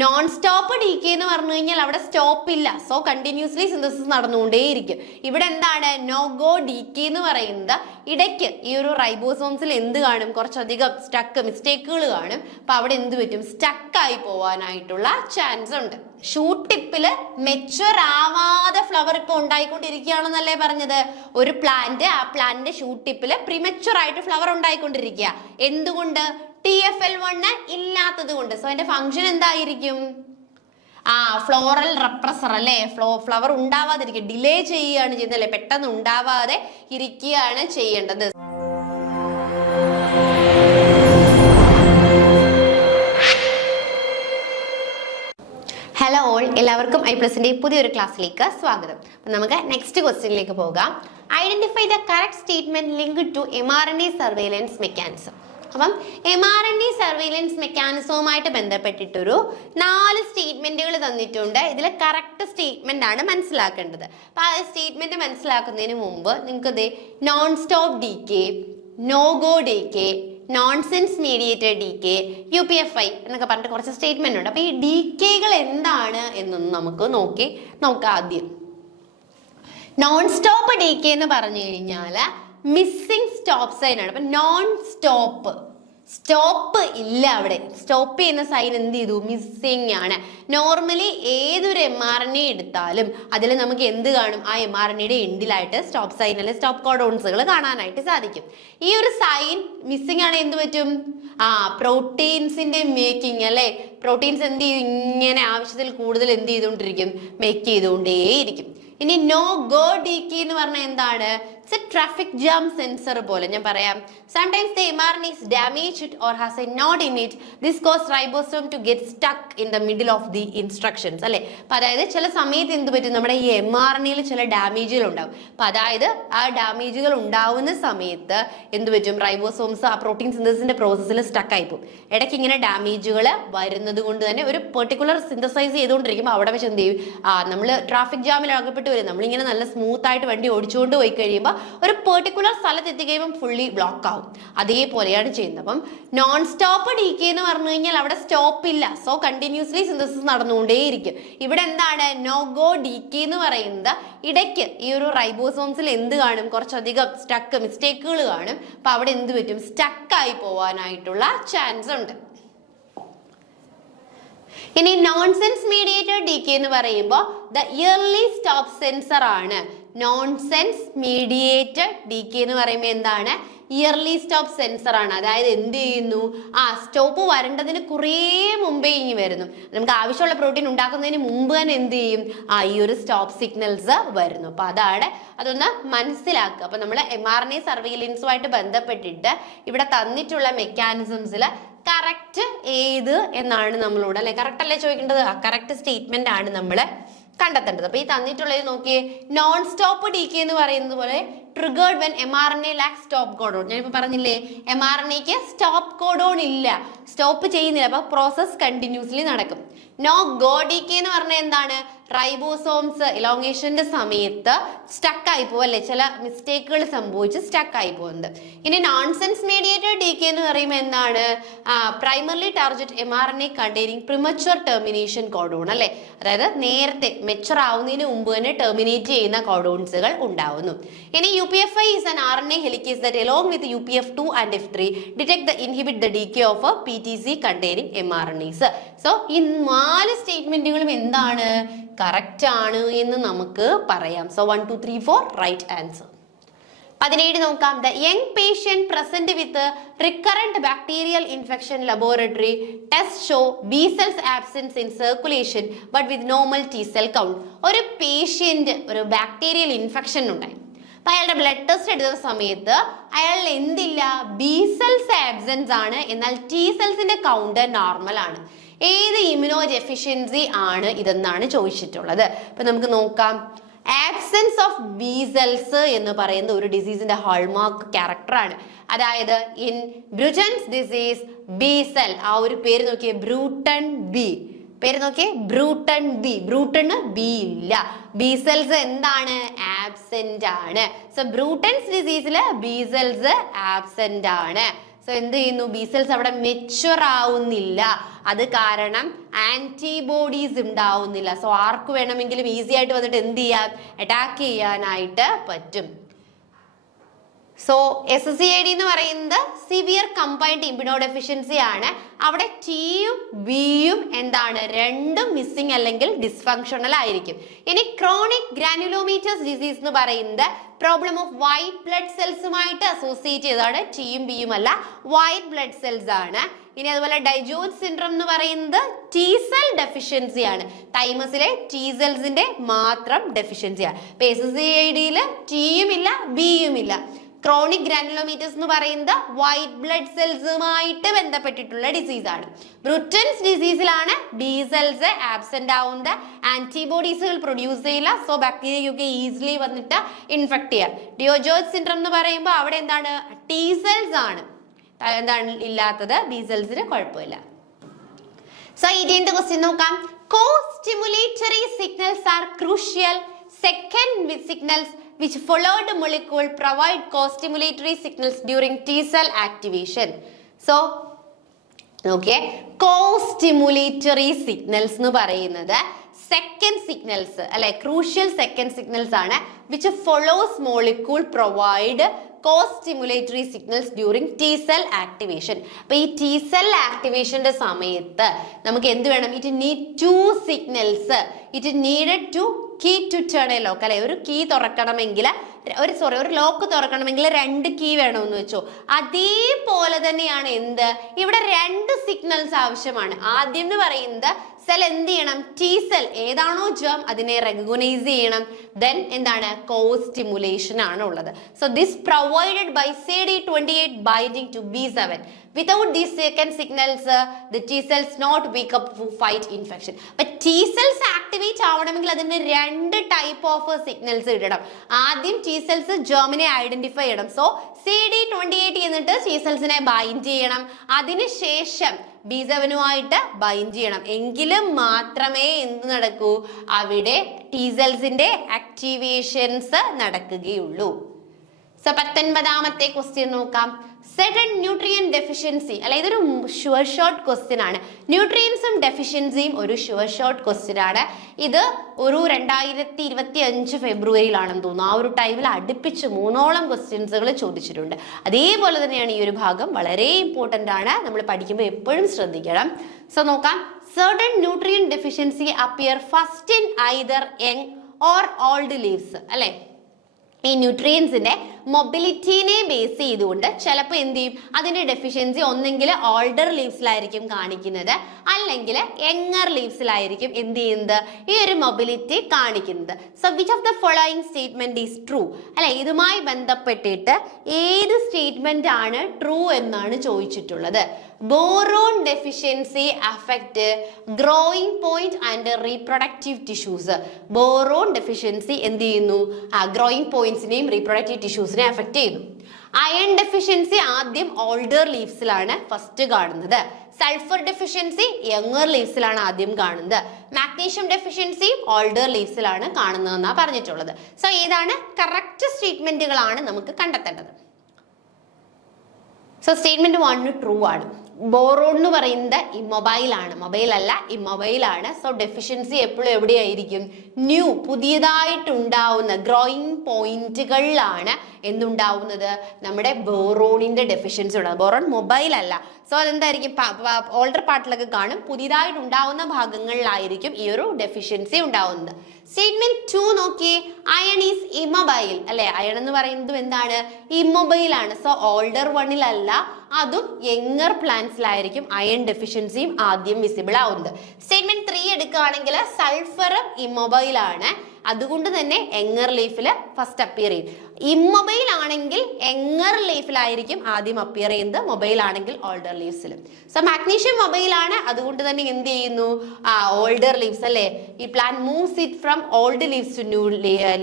Non stop decay എന്ന് പറഞ്ഞു കഴിഞ്ഞാൽ അവിടെ സ്റ്റോപ്പ് ഇല്ല. സോ കണ്ടിന്യൂസ്ലി സിന്തസിസ് നടന്നുകൊണ്ടേയിരിക്കും. ഇവിടെ എന്താണ് നോ ഗോ ഡീകെ എന്ന് പറയുന്നത്? ഇടയ്ക്ക് ഈ ഒരു റൈബോസോംസിൽ എന്ത് കാണും? കുറച്ചധികം മിസ്റ്റേക്കുകൾ കാണും. അപ്പൊ അവിടെ എന്ത് പറ്റും? സ്റ്റക്കായി പോവാനായിട്ടുള്ള ചാൻസ് ഉണ്ട്. ഷൂട്ട് ടിപ്പില് മെച്ചുവർ ആവാതെ ഫ്ലവർ ഇപ്പൊ ഉണ്ടായിക്കൊണ്ടിരിക്കുകയാണെന്നല്ലേ പറഞ്ഞത്? ഒരു പ്ലാന്റ്, ആ പ്ലാന്റിന്റെ ഷൂട്ട് ടിപ്പില് പ്രിമച്ചുവർ ആയിട്ട് ഫ്ലവർ ഉണ്ടായിക്കൊണ്ടിരിക്കുക. എന്തുകൊണ്ട്? TFL1 ഇല്ലാത്തത് കൊണ്ട്. സോ അതിന്റെ ഫംഗ്ഷൻ എന്തായിരിക്കും? ഫ്ലോറൽ റെപ്രസർ അല്ലേ? ഫ്ലവർ ഉണ്ടാവാതിരിക്കുക, ഡിലേ ചെയ്യുകയാണ് ചെയ്യുന്നത് അല്ലെ? പെട്ടെന്ന് ഉണ്ടാവാതെ ഇരിക്കുകയാണ് ചെയ്യേണ്ടത്. ഹലോ ഓൾ, എല്ലാവർക്കും i+ന്റെ പുതിയൊരു ക്ലാസ്സിലേക്ക് സ്വാഗതം. അപ്പം നമുക്ക് നെക്സ്റ്റ് ക്വസ്റ്റ്യനിലേക്ക് പോകാം. Identify the correct statement linked to mRNA surveillance mechanism. അപ്പം mRNA സർവൈലൻസ് മെക്കാനിസവുമായിട്ട് ബന്ധപ്പെട്ടിട്ടൊരു 4 സ്റ്റേറ്റ്മെന്റുകൾ തന്നിട്ടുണ്ട്. ഇതിൽ കറക്റ്റ് സ്റ്റേറ്റ്മെന്റ് ആണ് മനസ്സിലാക്കേണ്ടത്. അപ്പം ആ സ്റ്റേറ്റ്മെന്റ് മനസ്സിലാക്കുന്നതിന് മുമ്പ് നിങ്ങൾക്ക് non stop decay, no go decay, nonsense mediated decay, UPFI എന്നൊക്കെ പറഞ്ഞിട്ട് കുറച്ച് സ്റ്റേറ്റ്മെന്റ് ഉണ്ട്. അപ്പൊ ഈ ഡീകെകൾ എന്താണ് എന്നൊന്ന് നമുക്ക് നോക്കാം ആദ്യം. നോൺ സ്റ്റോപ്പ് ഡീകെ എന്ന് പറഞ്ഞു കഴിഞ്ഞാൽ മിസ്സിംഗ് സ്റ്റോപ്പ് സൈൻ ആണ്. അപ്പൊ നോൺ സ്റ്റോപ്പ് ഇല്ല. അവിടെ സ്റ്റോപ്പ് ചെയ്യുന്ന സൈൻ എന്ത് ചെയ്തു? മിസ്സിംഗ് ആണ്. നോർമലി ഏതൊരു mRNA എടുത്താലും അതിൽ നമുക്ക് എന്ത് കാണും? ആ mRNAയുടെ എൻഡിലായിട്ട് സ്റ്റോപ്പ് സൈൻ അല്ലെങ്കിൽ സ്റ്റോപ്പ് കോഡോൺസുകൾ കാണാനായിട്ട് സാധിക്കും. ഈ ഒരു സൈൻ മിസ്സിംഗ് ആണ്. എന്ത് പറ്റും? പ്രോട്ടീൻസിന്റെ മേക്കിംഗ് അല്ലെ? പ്രോട്ടീൻസ് എന്ത് ചെയ്യും? ഇങ്ങനെ ആവശ്യത്തിൽ കൂടുതൽ എന്ത് ചെയ്തുകൊണ്ടിരിക്കും? മേക്ക് ചെയ്തുകൊണ്ടേയിരിക്കും. ഇനി നോ ഗോ ഡീകെ എന്ന് പറഞ്ഞാൽ എന്താണ്? ട്രാഫിക് ജാം സെൻസർ പോലെ. ഞാൻ പറയാം, sometimes the mRNA is damaged or has a knot in it. This causes ribosome to get stuck in the middle of the instructions അല്ലെ? അപ്പൊ അതായത് ചില സമയത്ത് എന്ത് പറ്റും? നമ്മുടെ ഈ mRNAയിൽ ചില ഡാമേജുകൾ ഉണ്ടാവും. അപ്പൊ അതായത് ആ ഡാമേജുകൾ ഉണ്ടാവുന്ന സമയത്ത് എന്ത് പറ്റും? റൈബോസോംസ് ആ പ്രോട്ടീൻ സിന്തസിന്റെ പ്രോസസ്സിൽ സ്റ്റക്ക് ആയി പോകും. ഇടയ്ക്ക് ഇങ്ങനെ ഡാമേജുകൾ വരുന്നത് കൊണ്ട് തന്നെ ഒരു പെർട്ടിക്കുലർ സിന്തസൈസ് ചെയ്തുകൊണ്ടിരിക്കുമ്പോൾ അവിടെ വെച്ച് എന്ത് ചെയ്യും? നമ്മൾ ട്രാഫിക് ജാമിൽ അകപ്പെട്ട് വരും. നമ്മളിങ്ങനെ നല്ല സ്മൂത്ത് ആയിട്ട് വണ്ടി ഓടിച്ചുകൊണ്ട് പോയി കഴിയുമ്പോൾ ഒരു പെർട്ടിക്കുലർ സ്ഥലത്ത് എത്തിക്കഴിയുമ്പോൾ ഫുള്ളി ബ്ലോക്ക് ആവും. അതേപോലെയാണ് ചെയ്യുന്നത്. അപ്പം നോൺ സ്റ്റോപ്പ് ഡീകെ എന്ന് പറഞ്ഞു കഴിഞ്ഞാൽ അവിടെ സ്റ്റോപ്പ് ഇല്ല. സോ കണ്ടിന്യൂസ്ലി സിന്തസിസ് നടന്നുകൊണ്ടേയിരിക്കും. ഇവിടെ എന്താണ് നോ ഗോ ഡീകെ എന്ന് പറയുന്നത്? ഇടയ്ക്ക് ഈ ഒരു റൈബോസോംസിൽ എന്ത് കാണും? കുറച്ചധികം മിസ്റ്റേക്കുകൾ കാണും. അപ്പൊ അവിടെ എന്ത് പറ്റും? സ്റ്റക്കായി പോവാനായിട്ടുള്ള ചാൻസ് ഉണ്ട്. ഇനി നോൺസെൻസ് മീഡിയേറ്റഡ് ഡീകെ എന്ന് പറയുമ്പോൾ ദ ഇയർലി സ്റ്റോപ്പ് സെൻസർ ആണ്. നോൺസെൻസ് മീഡിയേറ്റഡ് ഡീകെ എന്ന് പറയുമ്പോൾ എന്താണ്? ഇയർലി സ്റ്റോപ്പ് സെൻസർ ആണ്. അതായത് എന്ത് ചെയ്യുന്നു? സ്റ്റോപ്പ് വരേണ്ടതിന് കുറേ മുമ്പേ ഇനി വരുന്നു. നമുക്ക് ആവശ്യമുള്ള പ്രോട്ടീൻ ഉണ്ടാക്കുന്നതിന് മുമ്പ് തന്നെ എന്ത് ചെയ്യും? ഈ ഒരു സ്റ്റോപ്പ് സിഗ്നൽസ് വരുന്നു. അപ്പൊ അതൊന്ന് മനസ്സിലാക്കുക. അപ്പൊ നമ്മൾ mRNA സർവൈലൻസുമായിട്ട് ബന്ധപ്പെട്ടിട്ട് ഇവിടെ തന്നിട്ടുള്ള മെക്കാനിസംസിൽ കറക്റ്റ് ഏത് എന്നാണ് നമ്മളോട് അല്ലെ? കറക്റ്റ് അല്ലേ ചോദിക്കേണ്ടത്? കറക്റ്റ് സ്റ്റേറ്റ്മെന്റ് ആണ് നമ്മൾ കണ്ടെത്തേണ്ടത്. അപ്പൊ ഈ തന്നിട്ടുള്ളത് നോക്കിയേ. നോൺ സ്റ്റോപ്പ് ഡീകെ എന്ന് പറയുന്നത് പോലെ triggered when mRNA lack stop codon. ഞാനിപ്പോ പറഞ്ഞില്ലേ, mRNAക്ക് സ്റ്റോപ്പ് കോഡോൺ ഇല്ല, സ്റ്റോപ്പ് ചെയ്യുന്നില്ല. അപ്പൊ പ്രോസസ് കണ്ടിന്യൂസ്ലി നടക്കും. നോ ഗോ ഡീകെ എന്ന് പറഞ്ഞാൽ എന്താണ്? റൈബോസോംസ് ഇലോങ്ങേഷന്റെ സമയത്ത് സ്റ്റക്ക് ആയി പോകും അല്ലെ? ചില മിസ്റ്റേക്കുകൾ സംഭവിച്ച് സ്റ്റക്ക് ആയി പോകുന്നത്. ഇനി നോൺസെൻസ് മീഡിയേറ്റഡ് ഡീകെ എന്ന് പറയുമ്പോൾ എന്താണ്? Primarily target mRNA containing premature termination codon അല്ലെ? അതായത് നേരത്തെ മെച്ചുവർ ആവുന്നതിന് മുമ്പ് തന്നെ ടെർമിനേറ്റ് ചെയ്യുന്ന കോഡോൺസുകൾ ഉണ്ടാവുന്നു. ഇനി UPFI is an RNA helicase that along with UPF2 and F3 inhibit the decay of a PTC containing mRNAs. So ഈ 4 സ്റ്റേറ്റ്മെന്റുകളും എന്താണ്? കറക്റ്റ് ആണ് എന്ന് നമുക്ക് പറയാം. So 1 2 3 4 right answer. 17 നോക്കാം. The young patient present with recurrent bacterial infection laboratory tests show B cells absence in circulation but with normal T cell count. ഒരു patient ഒരു bacterial infection ഉണ്ടായി. അപ്പൊ അയാളുടെ ബ്ലഡ് ടെസ്റ്റ് എടുത്ത സമയത്ത് അയാളിൽ എന്തില്ല? ബി സെൽസ് ആബ്സെൻസ് ആണ്, എന്നാൽ ടി സെൽസിന്റെ കൗണ്ട് നോർമൽ ആണ്. ഏത് ഇമ്യൂണോ ഡെഫിഷ്യൻസി ആണ് ഇതെന്നാണ് ചോദിച്ചിട്ടുള്ളത്. അപ്പൊ നമുക്ക് നോക്കാം. ആബ്സെൻസ് ഓഫ് ബി സെൽസ് എന്ന് പറയുന്ന ഒരു ഡിസീസിന്റെ ഹാൾമാർക്ക് ക്യാരക്ടർ ആണ്. അതായത് ഇൻ ബ്രൂട്ടൺസ് ഡിസീസ് ബി സെൽ, ആ ഒരു പേര് നോക്കിയേ, ബ്രൂട്ടൺ ബി, പേര് നോക്കിയേ, ബ്രൂട്ടൺ ബി. ബ്രൂട്ടണ് ബി ഇല്ല, ബി സെൽസ് എന്താണ്? ആബ്സെന്റ് ആണ്. സോ ബ്രൂട്ടൺസ് ഡിസീസില് ബി സെൽസ് ആബ്സെന്റ് ആണ്. സോ എന്ത് ചെയ്യുന്നു, ബി സെൽസ് അവിടെ മെച്യൂർ ആവുന്നില്ല. അത് കാരണം ആന്റിബോഡീസ് ഉണ്ടാവുന്നില്ല. സോ ആർക്ക് വേണമെങ്കിലും ഈസി ആയിട്ട് വന്നിട്ട് എന്ത് ചെയ്യാം, അറ്റാക്ക് ചെയ്യാനായിട്ട് പറ്റും. സോ SCID എന്ന് പറയുന്നത് സിവിയർ കമ്പൈൻഡ് ഇമ്മ്യൂണോ ഡെഫിഷ്യൻസി ആണ്. അവിടെ ടിയും ബിയും എന്താണ്, രണ്ടും മിസ്സിംഗ് അല്ലെങ്കിൽ ഡിസ്ഫങ്ഷണൽ ആയിരിക്കും. ഇനി ക്രോണിക് ഗ്രാനുലോമേറ്റസ് ഡിസീസ് എന്ന് പറയുന്നത് പ്രോബ്ലം ഓഫ് വൈറ്റ് ബ്ലഡ് സെൽസുമായിട്ട് അസോസിയേറ്റ് ചെയ്തതാണ്. ടിയും ബിയും അല്ല, വൈറ്റ് ബ്ലഡ് സെൽസ് ആണ്. ഇനി അതുപോലെ ഡൈജോഡ് സിൻഡ്രോം എന്ന് പറയുന്നത് ടി സെൽ ഡെഫിഷ്യൻസി ആണ്. തൈമസിലെ ടി സെൽസിന്റെ മാത്രം ഡെഫിഷ്യൻസിയാണ്. ഇപ്പൊ SCID-യിൽ ടിയും ഇല്ല ബിയും ഇല്ല. ക്രോണിക് ഗ്രാനുലോമേറ്റസ് എന്ന് പറയുന്നത് വൈറ്റ് ബ്ലഡ് സെൽസുമായിട്ട് ബന്ധപ്പെട്ടിട്ടുള്ള ഡിസീസ് ആണ്. ബ്രുട്ടൻസ് ഡിസീസിലാണ് ബി സെൽസ് ആബ്സെന്റ് ആവുന്നത്, ആന്റിബോഡീസുകൾ പ്രൊഡ്യൂസ് ചെയ്യില്ല. സോ ബാക്ടീരിയയൊക്കെ ഈസിലി വന്നിട്ട് ഇൻഫെക്ട് ചെയ്യാം. ഡിയോജോഡ് സിൻഡ്രോം എന്ന് പറയുമ്പോൾ അവിടെ എന്താണ്, ടി സെൽസ് ആണ് എന്താണ് ഇല്ലാത്തത്, ബി സെൽസിന് കുഴപ്പമില്ല. സോ 18th ക്വസ്റ്റ്യൻ നോക്കാം. Co-stimulatory signals are crucial. Second signals which followed molecule provide co-stimulatory signals during T cell activation. So, okay, co-stimulatory signals എന്ന് പറയുന്നത് സെക്കൻഡ് സിഗ്നൽസ് അല്ലെ, ക്രൂഷ്യൽ സെക്കൻഡ് സിഗ്നൽസ് ആണ് which follows molecule provide co-stimulatory signals during T cell activation. അപ്പോൾ ഈ T cell activationന്റെ സമയത്ത് നമുക്ക് എന്ത് വേണം, it need two signals. It needed to key to turn a lock അല്ലെ, ഒരു കീ തുറക്കണമെങ്കിൽ ഒരു ലോക്ക് തുറക്കണമെങ്കിൽ രണ്ട് കീ വേണമെന്ന് വെച്ചോ. അതേപോലെ തന്നെയാണ് എന്ത്, ഇവിടെ രണ്ട് സിഗ്നൽസ് ആവശ്യമാണ്. ആദ്യം എന്ന് പറയുന്നത് സെൽ എന്ത് ചെയ്യണം, ടി സെൽ ഏതാണോ ജേം അതിനെ റെക്കഗ്നൈസ് ചെയ്യണം. ദെൻ എന്താണ്, co-stimulation ആണ് ഉള്ളത്. So this provided by CD28 binding to B7. Without these second signals, the T cells not wake up to fight infection. But T cells activate ആവണമെങ്കിൽ അതിന് രണ്ട് type of signals ഇടണം. ആദ്യം T cells ജേമിനെ identify ചെയ്യണം. So CD28 എന്നിട്ട് T cellsനെ bind ചെയ്യണം. അതിനുശേഷം B7-ുമായിട്ട് bind ചെയ്യണം. എങ്കിലും മാത്രമേ എന്ത് നടക്കൂ, അവിടെ T cellsന്റെ ആക്ടിവേഷൻസ് നടക്കുകയുള്ളൂ. സോ 19ാമത്തെ ക്വസ്റ്റ്യൻ നോക്കാം. Certain nutrient deficiency അല്ലെ, ഇതൊരു ഷുവർ ഷോർട്ട് ക്വസ്റ്റ്യൻ ആണ്. ന്യൂട്രിയൻസും ഡെഫിഷ്യൻസിയും ഒരു ഷുവർ ഷോർട്ട് ക്വസ്റ്റ്യൻ ആണ്. ഇത് ഒരു 2025 ഫെബ്രുവരിയിലാണെന്ന് തോന്നുന്നു. ആ ഒരു ടൈമിൽ അടുപ്പിച്ച് 3ഓളം ക്വസ്റ്റ്യൻസുകൾ ചോദിച്ചിട്ടുണ്ട്. അതേപോലെ തന്നെയാണ് ഈ ഒരു ഭാഗം, വളരെ ഇമ്പോർട്ടൻ്റ് ആണ്, നമ്മൾ പഠിക്കുമ്പോൾ എപ്പോഴും ശ്രദ്ധിക്കണം. സോ നോക്കാം. Certain nutrient deficiency appear first in either young or old leaves അല്ലെ. ഈ ന്യൂട്രിയൻസിന്റെ മൊബിലിറ്റിനെ ബേസ് ചെയ്തുകൊണ്ട് ചിലപ്പോൾ എന്ത് ചെയ്യും, അതിന്റെ ഡെഫിഷ്യൻസി ഒന്നെങ്കിൽ ഓൾഡർ ലീവ്സിലായിരിക്കും കാണിക്കുന്നത്, അല്ലെങ്കിൽ യങ്ങർ ലീവ്സിലായിരിക്കും എന്ത് ചെയ്യുന്നത്, ഈ ഒരു മൊബിലിറ്റി കാണിക്കുന്നത്. So which of the following statement is true അല്ലെ, ഇതുമായി ബന്ധപ്പെട്ടിട്ട് ഏത് സ്റ്റേറ്റ്മെന്റ് ആണ് ട്രൂ എന്നാണ് ചോദിച്ചിട്ടുള്ളത്. Boron deficiency affect growing point and reproductive tissues. Boron deficiency എന്ത് ചെയ്യുന്നു, ഗ്രോയിങ് പോയിന്റ്സിനെയും റീപ്രൊഡക്റ്റീവ് ടിഷ്യൂസിനെ അഫക്റ്റ് ചെയ്യുന്നു. അയൺ ഡെഫിഷ്യൻസി ആദ്യം ഓൾഡർ ലീവ്സിലാണ് ഫസ്റ്റ് കാണുന്നത്. സൾഫർ ഡെഫിഷ്യൻസി യങ്ങർ ലീവ്സിലാണ് ആദ്യം കാണുന്നത്. മാഗ്നീഷ്യം ഡെഫിഷ്യൻസി ഓൾഡർ ലീവ്സിലാണ് കാണുന്നതെന്നാണ് പറഞ്ഞിട്ടുള്ളത്. സോ ഏതാണ് കറക്റ്റ് സ്റ്റേറ്റ്മെന്റുകളാണ് നമുക്ക് കണ്ടെത്തേണ്ടത്. സോ സ്റ്റേറ്റ്മെന്റ് 1 ട്രൂ ആണ്. ബോറോൺ എന്ന് പറയുന്നത് ഇമ്മൊബൈൽ ആണ്, മൊബൈൽ അല്ല, ഇമ്മൊബൈൽ ആണ്. സോ ഡെഫിഷ്യൻസി എപ്പോഴും എവിടെയായിരിക്കും, ന്യൂ പുതിയതായിട്ടുണ്ടാവുന്ന ഗ്രോയിങ് പോയിന്റുകളിലാണ് എന്തുണ്ടാവുന്നത്, നമ്മുടെ ബോറോണിന്റെ ഡെഫിഷ്യൻസി ഉണ്ടാകും. ബോറോൺ മൊബൈൽ അല്ല. സോ അതെന്തായിരിക്കും, ഓൾഡർ പാർട്ടിലൊക്കെ കാണും, പുതിയതായിട്ടുണ്ടാവുന്ന ഭാഗങ്ങളിലായിരിക്കും ഈ ഒരു ഡെഫിഷ്യൻസി ഉണ്ടാവുന്നത്. സ്റ്റേറ്റ്മെന്റ് 2 നോക്കിയേ. അയൺ ഈസ് ഇമ്മൊബൈൽ അല്ലെ, അയൺ എന്ന് പറയുന്നത് എന്താണ്, ഇമ്മൊബൈൽ ആണ്. സോ ഓൾഡർ വണ്ണിലല്ല, അതും യങ്ങർ പ്ലാന്റ്സിലായിരിക്കും അയൺ ഡെഫിഷ്യൻസിയും ആദ്യം വിസിബിൾ ആവുന്നത്. സ്റ്റേറ്റ്മെന്റ് 3 എടുക്കുകയാണെങ്കിൽ സൾഫറും ഇമ്മൊബൈൽ ആണ്, അതുകൊണ്ട് തന്നെ യങ്ങർ ലീഫിൽ ഫസ്റ്റ് അപ്പിയർ ചെയ്യും. ഇമ്മൊബൈൽ ആണെങ്കിൽ യങ്ങർ ലീഫിലായിരിക്കും ആദ്യം അപ്പിയർ ചെയ്യുന്നത്, മൊബൈൽ ആണെങ്കിൽ ഓൾഡർ ലീവ്സിലും. സോ മാഗ്നീഷ്യം മൊബൈൽ ആണ്, അതുകൊണ്ട് തന്നെ എന്ത് ചെയ്യുന്നു, ഓൾഡർ ലീവ്സ് അല്ലേ, ഈ plant moves it from old leaves to new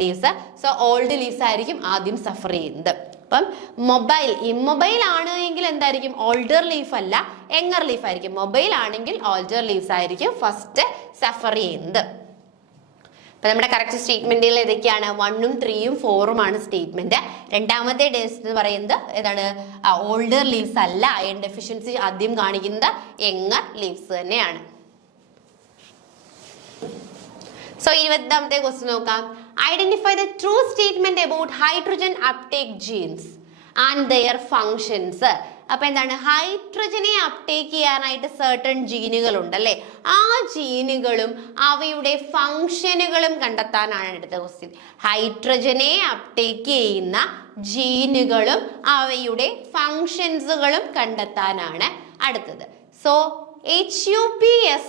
leaves. So old leaves ആയിരിക്കും ആദ്യം സഫർ ചെയ്യുന്നത്. അപ്പം മൊബൈൽ ഇമ്മൊബൈൽ ആണ് എങ്കിൽ എന്തായിരിക്കും, ഓൾഡർ ലീഫ് അല്ല യങ്ങർ ലീഫ് ആയിരിക്കും. മൊബൈൽ ആണെങ്കിൽ ഓൾഡർ ലീവ്സ് ആയിരിക്കും ഫസ്റ്റ് സഫർ ചെയ്യുന്നത്. അപ്പൊ നമ്മുടെ കറക്റ്റ് സ്റ്റേറ്റ്മെന്റുകൾ ഏതൊക്കെയാണ്? 1ഉം 3ഉം 4ഉം ആണ് സ്റ്റേറ്റ്മെന്റ്. രണ്ടാമത്തെ ടെസ്റ്റ് എന്ന് പറയുന്നത് ഏതാണ്? ഓൾഡർ ലീവ്സ് അല്ല. അയൺ ഡെഫിഷ്യൻസി ആദ്യം കാണിക്കുന്നത് യങ്ങർ ലീവ്സ് തന്നെയാണ്. സോ 20ാമത്തെ ക്വസ്റ്റ്യൻ നോക്കാം. Identify the true statement about hydrogen uptake genes and their functions. അപ്പൊ എന്താണ്? ഹൈഡ്രജനെ അപ്ടേക്ക് ചെയ്യാനായിട്ട് സർട്ടൺ ജീനുകൾ ഉണ്ടല്ലേ, ആ ജീനുകളും അവയുടെ ഫങ്ഷനുകളും കണ്ടെത്താനാണ് അടുത്ത ക്വസ്റ്റ്യൻ. ഹൈഡ്രജനെ അപ്ടേക്ക് ചെയ്യുന്ന ജീനുകളും അവയുടെ ഫങ്ഷൻസുകളും കണ്ടെത്താനാണ് അടുത്തത്. സോ HUPS,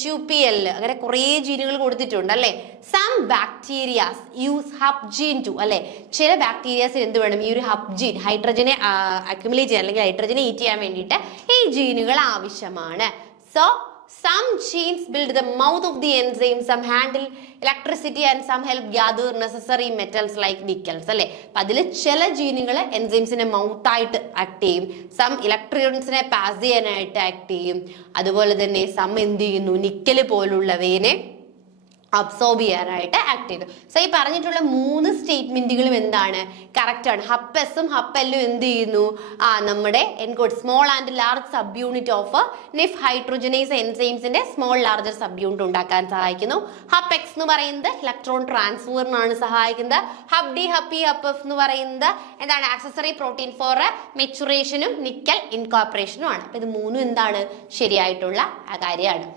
HUPL അങ്ങനെ കുറേ ജീനുകൾ കൊടുത്തിട്ടുണ്ട് അല്ലെ. Some bacterias use hub gene to അല്ലെ. ചില ബാക്ടീരിയാസിന് എന്ത് വേണം? ഈ ഒരു ഹബ് ജീൻ, ഹൈഡ്രജനെ അക്യുമുലേറ്റ് ചെയ്യാൻ അല്ലെങ്കിൽ ഹൈഡ്രജനെ ഈറ്റ് ചെയ്യാൻ വേണ്ടിയിട്ട് ഈ ജീനുകൾ ആവശ്യമാണ്. So some genes build the mouth of the enzyme, some handle electricity and some help gather necessary metals like nickels അല്ലെ. അപ്പൊ അതിൽ ചില ജീനുകൾ എൻസൈംസിനെ മൗത്ത് ആയിട്ട് ആക്ട് ചെയ്യും, സം ഇലക്ട്രോൺസിനെ പാസ് ചെയ്യാനായിട്ട് ആക്ട് ചെയ്യും, അതുപോലെ തന്നെ സം എന്ത് ചെയ്യുന്നു? നിക്കല് പോലുള്ളവയെ അബ്സോർബ് ചെയ്യാനായിട്ട് ആക്ട് ചെയ്തു. സോ ഈ പറഞ്ഞിട്ടുള്ള 3 സ്റ്റേറ്റ്മെന്റുകളും എന്താണ്? കറക്റ്റ് ആണ്. ഹബ് എസും ഹബ് എല്ലും എന്ത് ചെയ്യുന്നു? നമ്മുടെ encode small and large subunit of nif hydrogenase എൻസൈംസിന്റെ സ്മോൾ ലാർജർ സബ് യൂണിറ്റ് ഉണ്ടാക്കാൻ സഹായിക്കുന്നു. ഹബ് എക്സ് എന്ന് പറയുന്നത് ഇലക്ട്രോൺ ട്രാൻസ്ഫറിനാണ് സഹായിക്കുന്നത്. Hup D, hup E, hup F എന്ന് പറയുന്നത് എന്താണ്? ആക്സസറി പ്രോട്ടീൻ ഫോർ മെച്ചുറേഷനും നിക്കൽ ഇൻകോർപ്പറേഷനും ആണ്. അപ്പൊ ഇത് 3ഉം എന്താണ്? ശരിയായിട്ടുള്ള കാര്യമാണ്.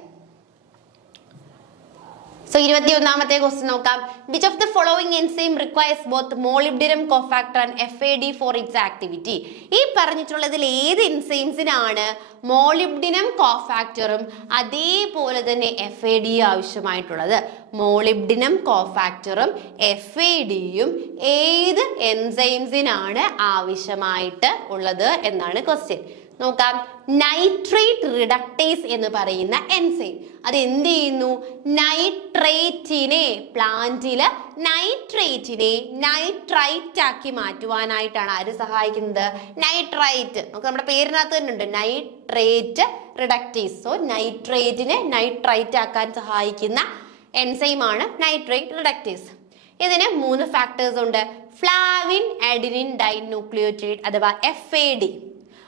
സോ 21ാമത്തെ ക്വസ്റ്റ്യൻ നോക്കാം. Which of the following enzyme requires both molybdenum cofactor and FAD for its activity? ഈ പറഞ്ഞിട്ടുള്ളതിൽ ഏത് എൻസൈംസിനാണ് മോളിബ്ഡിനം കോഫാക്ടറും അതേപോലെ തന്നെ FAD ആവശ്യമായിട്ടുള്ളത്? മോളിബ്ഡിനം കോഫാക്ടറും FADയും ഏത് എൻസൈംസിനാണ് ആവശ്യമായിട്ട് ഉള്ളത് എന്നാണ് ക്വസ്റ്റ്യൻ. നോക്കാം. നൈട്രേറ്റ് റിഡക്ടേസ് എന്ന് പറയുന്ന എൻസൈം അത് എന്ത് ചെയ്യുന്നു? നൈട്രേറ്റിനെ, പ്ലാന്റില് നൈട്രേറ്റിനെ നൈട്രൈറ്റ് ആക്കി മാറ്റുവാനായിട്ടാണ് ആര് സഹായിക്കുന്നത്? നൈട്രൈറ്റ്. നമുക്ക് നമ്മുടെ പേരിനകത്ത് തന്നെ ഉണ്ട് നൈട്രേറ്റ് റിഡക്ടേസ്. സോ നൈട്രേറ്റിനെ നൈട്രൈറ്റ് ആക്കാൻ സഹായിക്കുന്ന എൻസൈമാണ് നൈട്രേറ്റ് റിഡക്ടേസ്. ഇതിന് 3 ഫാക്ടേഴ്സ് ഉണ്ട്. ഫ്ലാവിൻ അഡിനിൻ ഡൈന്യൂക്ലിയോടൈഡ് അഥവാ FAD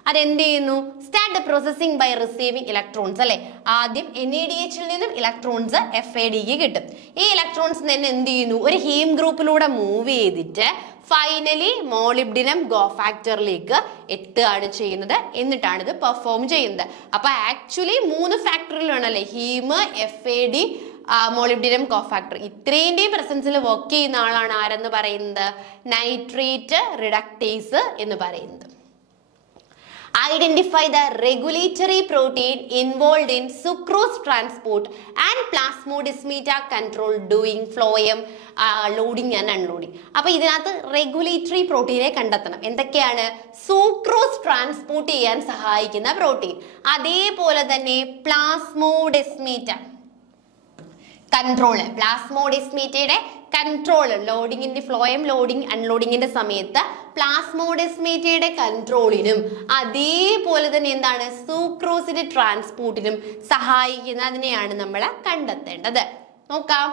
അതെന്ത് ചെയ്യുന്നു? Start processing by receiving electrons അല്ലെ. ആദ്യം NADH നിന്നും ഇലക്ട്രോൺസ് FADക്ക് കിട്ടും. ഈ ഇലക്ട്രോൺസ് തന്നെ എന്ത് ചെയ്യുന്നു? ഒരു ഹീം ഗ്രൂപ്പിലൂടെ മൂവ് ചെയ്തിട്ട് ഫൈനലി മോളിബ്ഡിനം കോഫാക്ടറിലേക്ക് എത്തുകയാണ് ചെയ്യുന്നത്. എന്നിട്ടാണ് ഇത് പെർഫോം ചെയ്യുന്നത്. അപ്പൊ ആക്ച്വലി 3 ഫാക്ടറിലാണ് അല്ലെ, ഹീം, FAD, മോളിബ്ഡിനം കോഫാക്ടർ. ഇത്രേന്റെയും പ്രസൻസിൽ വർക്ക് ചെയ്യുന്ന ആളാണ് ആരെന്ന് പറയുന്നത്? നൈട്രേറ്റ് റിഡക്ടേസ് എന്ന് പറയുന്നത്. Identify the regulatory protein involved in sucrose transport and plasmodesmata control during phloem loading and unloading. അപ്പൊ ഇതിനകത്ത് റെഗുലേറ്ററി പ്രോട്ടീനെ കണ്ടെത്തണം. എന്തൊക്കെയാണ്? സൂക്രോസ് ട്രാൻസ്പോർട്ട് ചെയ്യാൻ സഹായിക്കുന്ന പ്രോട്ടീൻ, അതേപോലെ തന്നെ പ്ലാസ്മോഡെസ്മേറ്റ കൺട്രോൾ, പ്ലാസ്മോഡെസ്മേറ്റയുടെ കൺട്രോൾ, ലോഡിങ്ങിന്റെ ഫ്ലോയം ലോഡിങ് അൺലോഡിങ്ങിന്റെ സമയത്ത് പ്ലാസ്മോഡെസ്മേറ്റയുടെ കൺട്രോളിനും അതേപോലെ തന്നെ എന്താണ് സൂക്രോസിന്റെ ട്രാൻസ്പോർട്ടിനും സഹായിക്കുന്നതിനെയാണ് നമ്മൾ കണ്ടെത്തേണ്ടത്. നോക്കാം.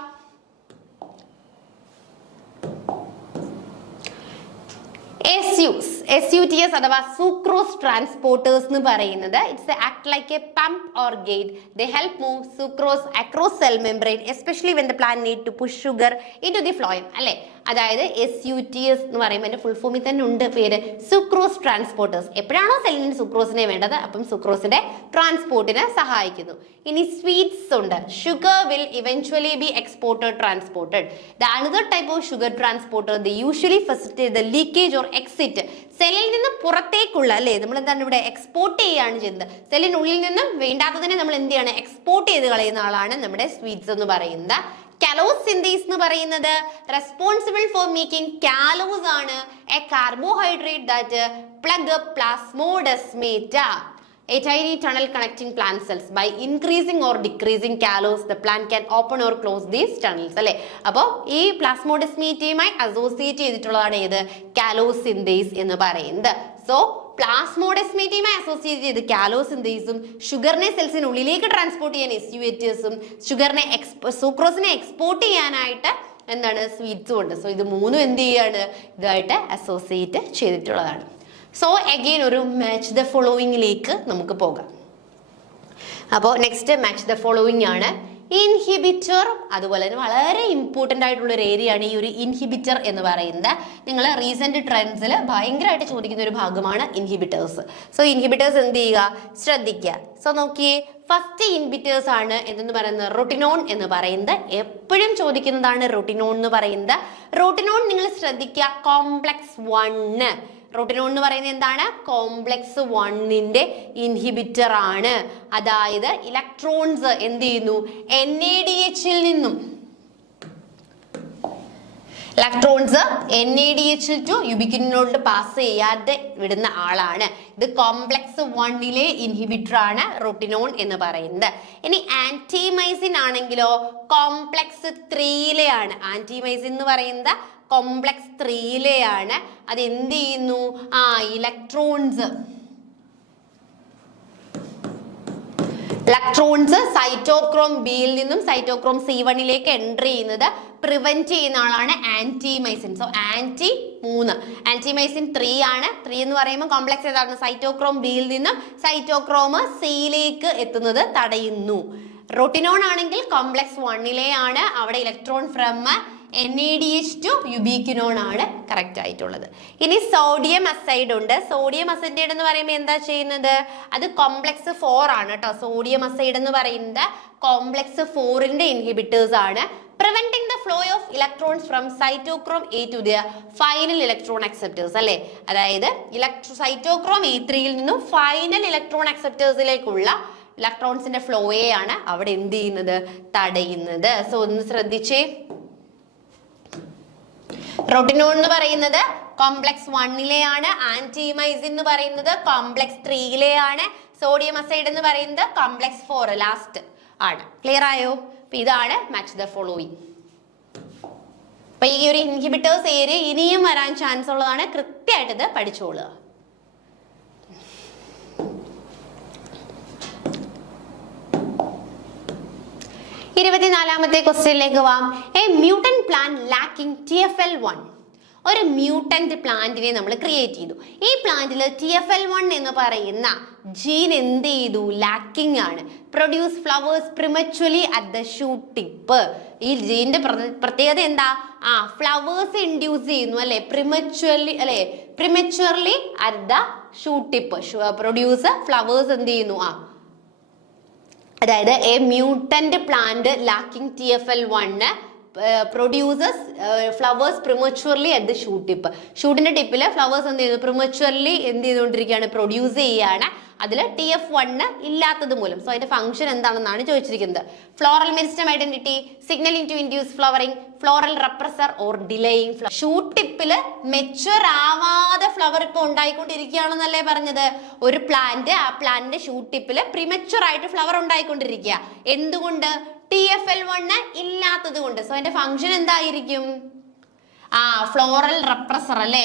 SUTS അഥവാ sucrose transporters എന്ന് പറയുന്നത് it's act like a pump or gate. They help move sucrose across cell membrane, especially when the plant need to push sugar into the phloem. അല്ലേ? അതായത് SUTS എന്ന് പറയുമ്പോൾ എൻ്റെ ഫുൾ ഫോമിൽ തന്നെ ഉണ്ട് പേര്, സുക്രോസ് ട്രാൻസ്പോർട്ടേഴ്സ്. എപ്പോഴാണോ സെല്ലിന് സുക്രോസിനെ വേണ്ടത് അപ്പം സുക്രോസിന്റെ ട്രാൻസ്പോർട്ടിനെ സഹായിക്കുന്നു. ഇനി സ്വീറ്റ്സ് ഉണ്ട്. Sugar will eventually B exported transported. The another type of sugar transporter the usually facilitate the leakage or exit. സെല്ലിൽ നിന്ന് പുറത്തേക്കുള്ള അല്ലേ നമ്മൾ എന്താണ് ഇവിടെ എക്സ്പോർട്ട് ചെയ്യുകയാണ് ചെയ്യുന്നത്. സെല്ലിനുള്ളിൽ നിന്നും വേണ്ടാത്തതിനെ നമ്മൾ എന്ത് ചെയ്യാണ്? എക്സ്പോർട്ട് ചെയ്ത് കളയുന്ന ആളാണ് നമ്മുടെ സ്വീറ്റ്സ് എന്ന് പറയുന്നത്. കാലോസ് സിന്തേസ് എന്ന് പറയുന്നത് റെസ്പോൺസിബിൾ ഫോർ മേക്കിംഗ് കാലോസ് ആണ്, a carbohydrate that plug up plasmodesmata, a tiny tunnel connecting plant cells. By increasing or decreasing callose, the plant can open or close these tunnels. അല്ലേ? അപ്പോൾ ഈ പ്ലാസ്മോഡെസ്മേറ്റയുമായി associate ചെയ്തിട്ടുള്ളതാണ് ഏത്? കാലോസിന്തേസ് എന്ന് പറയുന്നത്. സോ പ്ലാസ്മോഡെസ്മേറ്റയുമായി അസോസിയേറ്റ് ചെയ്ത് കാലോസിന്തേസും ഷുഗറിനെ സെൽസിനുള്ളിലേക്ക് transport ചെയ്യാൻ എസ്യുവേറ്റേഴ്സും ഷുഗറിനെ സൂക്രോസിനെ എക്സ്പോർട്ട് ചെയ്യാനായിട്ട് എന്താണ് സ്വീറ്റ്സും ഉണ്ട്. സോ ഇത് മൂന്നും എന്ത് ചെയ്യാണ്, ഇതായിട്ട് അസോസിയേറ്റ് ചെയ്തിട്ടുള്ളതാണ്. സോ അഗെയിൻ ഒരു മാച്ച് ദ ഫോളോയിങ്ങിലേക്ക് നമുക്ക് പോകാം. അപ്പോൾ നെക്സ്റ്റ് മാച്ച് ദ ഫോളോയിങ് ആണ്. ഇൻഹിബിറ്റർ, അതുപോലെ തന്നെ വളരെ ഇമ്പോർട്ടൻ്റ് ആയിട്ടുള്ള ഒരു ഏരിയ ആണ് ഈ ഒരു ഇൻഹിബിറ്റർ എന്ന് പറയുന്നത്. നിങ്ങൾ റീസെന്റ് ട്രെൻഡ്സിൽ ഭയങ്കരമായിട്ട് ചോദിക്കുന്ന ഒരു ഭാഗമാണ് ഇൻഹിബിറ്റേഴ്സ്. സോ ഇൻഹിബിറ്റേഴ്സ് എന്ത് ചെയ്യുക, ശ്രദ്ധിക്കുക. സോ നോക്കിയേ, ഫസ്റ്റ് ഇൻഹിബിറ്റേഴ്സ് ആണ് എന്തെന്ന് പറയുന്നത്, റോട്ടിനോൺ എന്ന് പറയുന്നത്. എപ്പോഴും ചോദിക്കുന്നതാണ് റോട്ടിനോൺ എന്ന് പറയുന്നത്. റോട്ടിനോൺ നിങ്ങൾ ശ്രദ്ധിക്കുക, കോംപ്ലക്സ് 1. റോട്ടിനോൺ എന്ന് പറയുന്നത് എന്താണ്, കോംപ്ലക്സ് 1ന്റെ ഇൻഹിബിറ്റർ ആണ്. അതായത് ഇലക്ട്രോൺസ് എന്ത് ചെയ്യുന്നു, NADH-ൽ നിന്നും ഇലക്ട്രോൺസ് NADH ടു യുബിക്വിനോട്ട് പാസ് ചെയ്യാതെ വിടുന്ന ആളാണ്. ഇത് കോംപ്ലക്സ് 1ലെ ഇൻഹിബിറ്റർ ആണ് റോട്ടിനോൺ എന്ന് പറയുന്നത്. ഇനി ആന്റിമൈസിൻ ആണെങ്കിലോ കോംപ്ലക്സ് 3ലെ ആണ്. ആന്റിമൈസിൻ എന്ന് പറയുന്നത് കോംപ്ലക്സ് 3ലെ ആണ്. അത് എന്ത് ചെയ്യുന്നു, ഇലക്ട്രോൺസ് സൈറ്റോക്രോം ബിയിൽ നിന്നും സൈറ്റോക്രോം C1ലേക്ക് എൻട്രി ചെയ്യുന്നത് പ്രിവെന്റ് ചെയ്യുന്ന ആളാണ് ആന്റിമൈസിൻ. സോ ആന്റിമൈസിൻ 3 ആണ്. 3 എന്ന് പറയുമ്പോൾ കോംപ്ലക്സ് ഏതാണ്, സൈറ്റോക്രോം ബിയിൽ നിന്നും സൈറ്റോക്രോം Cയിലേക്ക് എത്തുന്നത് തടയുന്നു. റോട്ടിനോൺ ആണെങ്കിൽ കോംപ്ലക്സ് 1ലെ ആണ്. അവിടെ ഇലക്ട്രോൺ ഫ്രം NADH ടു യുബിക്വിനോൺ ആണ് കറക്റ്റ് ആയിട്ടുള്ളത്. ഇനി സോഡിയം അസൈഡ് ഉണ്ട്. സോഡിയം അസൈഡ് എന്ന് പറയുമ്പോൾ എന്താ ചെയ്യുന്നത്, അത് കോംപ്ലക്സ് 4 ആണ് കേട്ടോ. സോഡിയം അസൈഡ് എന്ന് പറയുന്നത് കോംപ്ലക്സ് 4ന്റെ ഇൻഹിബിറ്റേഴ്സ് ആണ്. Preventing the flow of electrons from cytochrome A to the final electron acceptors അല്ലേ. അതായത് സൈറ്റോക്രോം A3യിൽ നിന്നും ഫൈനൽ ഇലക്ട്രോൺ അക്സെപ്റ്റേഴ്സിലേക്കുള്ള ഇലക്ട്രോൺസിന്റെ ഫ്ലോയെയാണ് അവിടെ എന്ത് ചെയ്യുന്നത്, തടയുന്നത്. സോ ഒന്ന് ശ്രദ്ധിച്ചേ, റോട്ടിനോൺ എന്ന് പറയുന്നത് കോംപ്ലക്സ് 1ലെ ആണ്. ആന്റിമൈസിൻ എന്ന് പറയുന്നത് കോംപ്ലക്സ് 3ലെ ആണ്. സോഡിയം അസൈഡ് എന്ന് പറയുന്നത് കോംപ്ലക്സ് 4 ലാസ്റ്റ് ആണ്. ക്ലിയർ ആയോ? അപ്പൊ ഇതാണ് മാച്ച് ദ ഫോളോയിങ്. അപ്പൊ ഈ ഒരു ഇൻഹിബിറ്റേഴ്സ് ഏരിയ ഇനിയും വരാൻ ചാൻസ് ഉള്ളതാണ്. കൃത്യമായിട്ട് ഇത് പഠിച്ചോളുക. ഇരുപത്തിനാലാമത്തെ ക്വസ്റ്റ്യനിലേക്ക് പോവാം. A mutant plant lacking TFL1. ഒരു മ്യൂട്ടന്റ് പ്ലാന്റിനെ നമ്മൾ ക്രിയേറ്റ് ചെയ്തു. ഈ പ്ലാന്റിൽ TFL1 എന്ന് പറയുന്ന ജീൻ എന്ത് ചെയ്തു, ലാക്കിംഗ് ആണ്. Produce flowers prematurely at the shoot tip. ഈ ജീനിന്റെ പ്രത്യേകത എന്താ, ഫ്ലവേഴ്സ് ഇൻഡ്യൂസ് ചെയ്യുന്നു അല്ലെ, prematurely at the shoot tip. Produce flowers എന്ത് ചെയ്യുന്നു, അതായത് a mutant plant lacking TFL1 produces flowers prematurely at the shoot tip. ഷൂട്ടിന്റെ ടിപ്പിൽ ഫ്ലവേഴ്സ് എന്ത് ചെയ്യുന്നു, പ്രിമച്വർലി എന്ത് ചെയ്തുകൊണ്ടിരിക്കുകയാണ്, പ്രൊഡ്യൂസ് ചെയ്യുകയാണ്. അതിൽ TF1 ഇല്ലാത്തത് മൂലം. സോ അതിന്റെ ഫംഗ്ഷൻ എന്താണെന്നാണ് ചോദിച്ചിരിക്കുന്നത്. Floral meristem identity, signalling to induce flowering, floral repressor or delaying. Shoot ടിപ്പില് മെച്വർ ആവാതെ ഫ്ലവർ ഇപ്പൊ ഉണ്ടായിക്കൊണ്ടിരിക്കുകയാണെന്നല്ലേ പറഞ്ഞത്. ഒരു പ്ലാന്റ്, ആ പ്ലാന്റിന്റെ ഷൂട്ട് ടിപ്പില് പ്രിമച്വർ ആയിട്ട് ഫ്ലവർ ഉണ്ടായിക്കൊണ്ടിരിക്കുക. എന്തുകൊണ്ട്, TFL1 ഇല്ലാത്തത് കൊണ്ട്. സോ അതിന്റെ ഫംഗ്ഷൻ എന്തായിരിക്കും, ഫ്ലോറൽ റെപ്രസർ അല്ലേ.